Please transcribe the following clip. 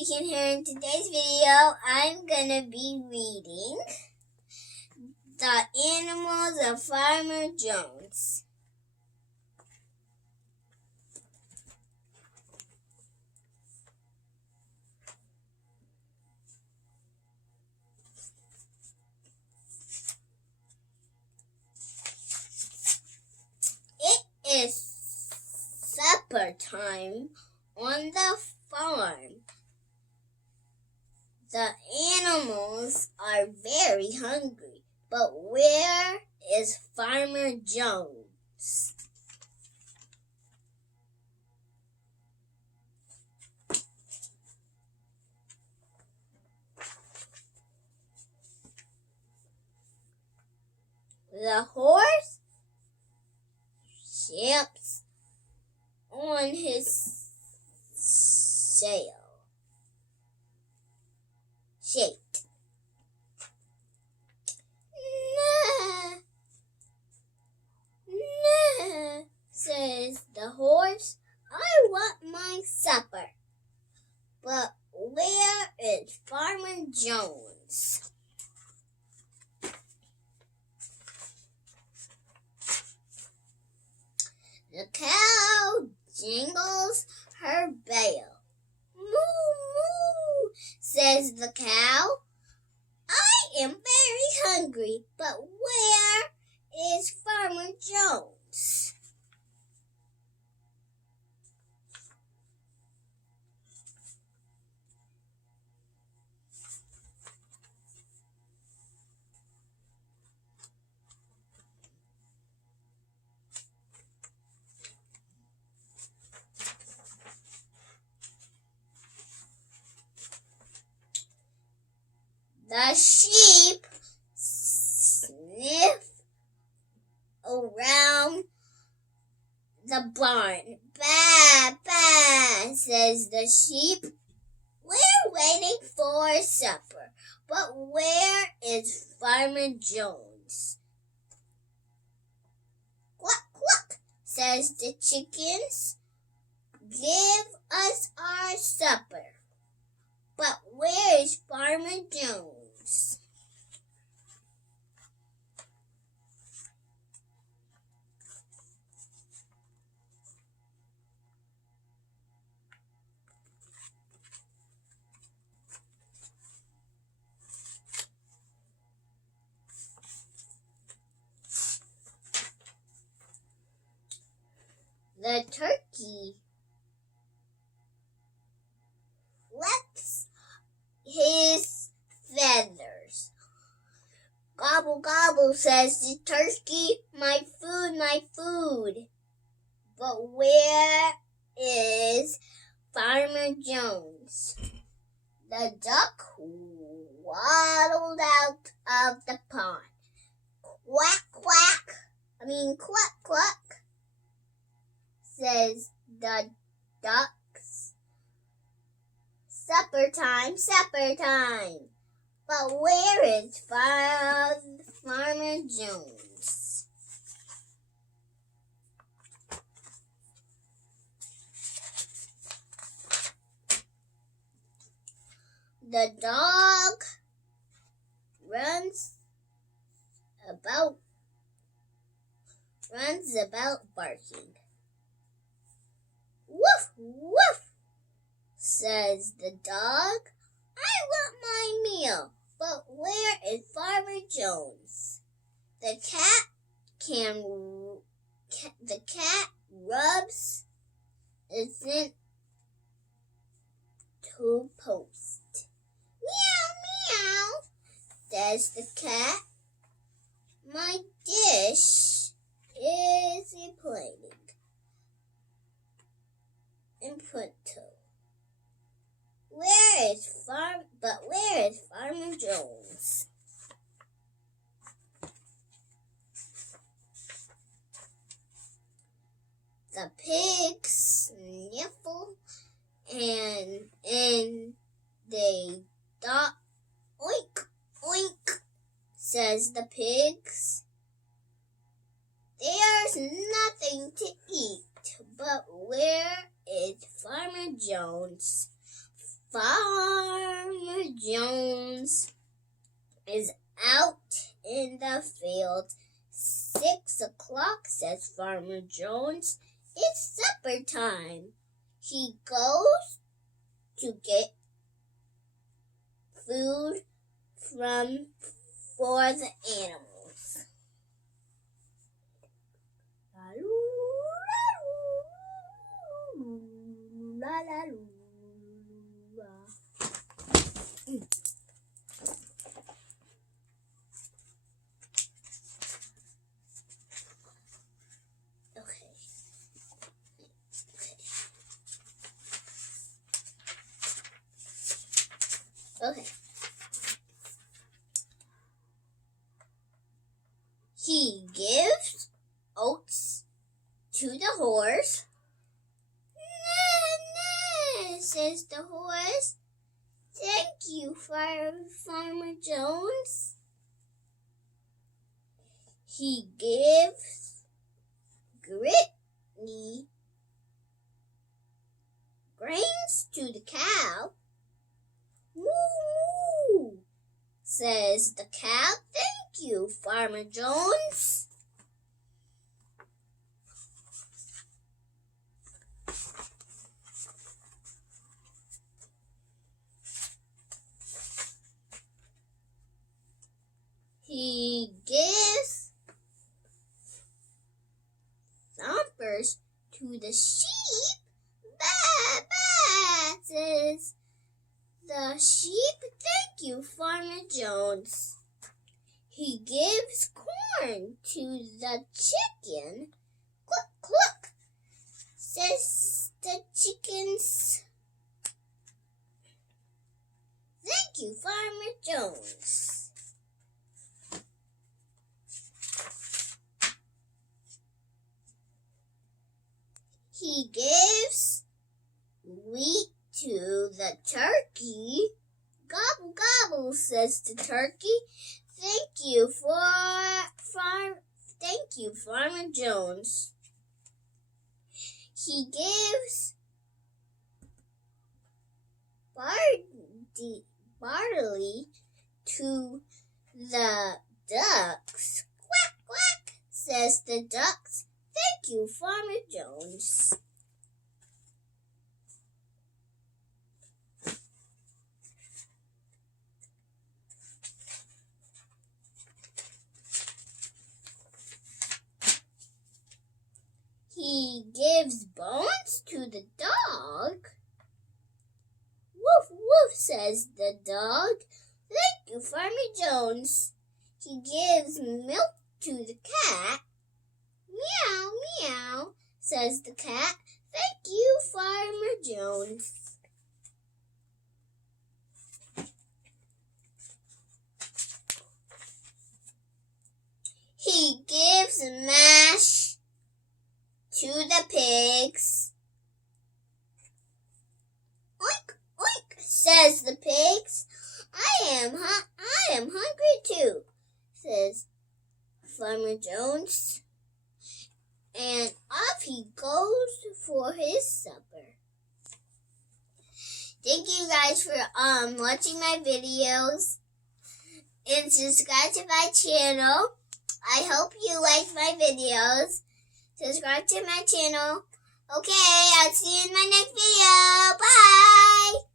Chicken here. In today's video, I'm gonna be reading The Animals of Farmer Jones. It is supper time on the farm. The animals are very hungry, but where is Farmer Jones? The horse shapes on his sail. Shaped. Nah, nah, says the horse. I want my supper. But where is Farmer Jones? The cow jingles her bell. Moo, moo, says the cow. I am very hungry, but where is Farmer Jones? The sheep sniff around the barn. Ba, ba, says the sheep. We're waiting for supper, but where is Farmer Jones? Quack, quack, says the chickens. Give us our supper. But where is Farmer Jones? The turkey flaps his feathers. Gobble, gobble, says the turkey. My food, my food. But where is Farmer Jones? The duck waddled out of the pond. Quack, quack. Cluck, cluck, says the ducks. Supper time, supper time. But where is Farmer Jones? The dog runs about barking. Woof, woof, says the dog. I want my meal, but where is Farmer Jones? The cat rubs its two posts. Meow, meow, says the cat. My dish is plating. Impronto. Where is Farmer Jones? The pigs sniffle and they dot. Oink, oink, says the pigs. There's nothing to eat, but where is Farmer Jones? Farmer Jones is out in the field. 6 o'clock, says Farmer Jones. It's supper time. He goes to get food for the animals. Okay. He gives oats to the horse. Nah, says the horse. Thank you, Farmer Jones. He gives Gritney grains to the cow. Moo, moo, says the cow. Thank you, Farmer Jones. He gives thumpers to the sheep. Bah, bah, says the sheep. Thank you, Farmer Jones. He gives corn to the chicken. Cluck, cluck, says the chickens. Thank you, Farmer Jones. He gives wheat to the turkey. Gobble, gobble, says the turkey. Thank you, Farmer Jones. He gives barley to the ducks. Quack, quack, says the ducks. Thank you, Farmer Jones. He gives bones to the dog. Woof, woof, says the dog. Thank you, Farmer Jones. He gives milk to the cat. Meow, meow, says the cat. Thank you, Farmer Jones. He gives mash to the pigs. Oink, oink, says the pigs. I am hungry too, says Farmer Jones. And off he goes for his supper. Thank you guys for watching my videos and subscribe to my channel. I hope you like my videos. Subscribe to my channel. Okay, I'll see you in my next video. Bye!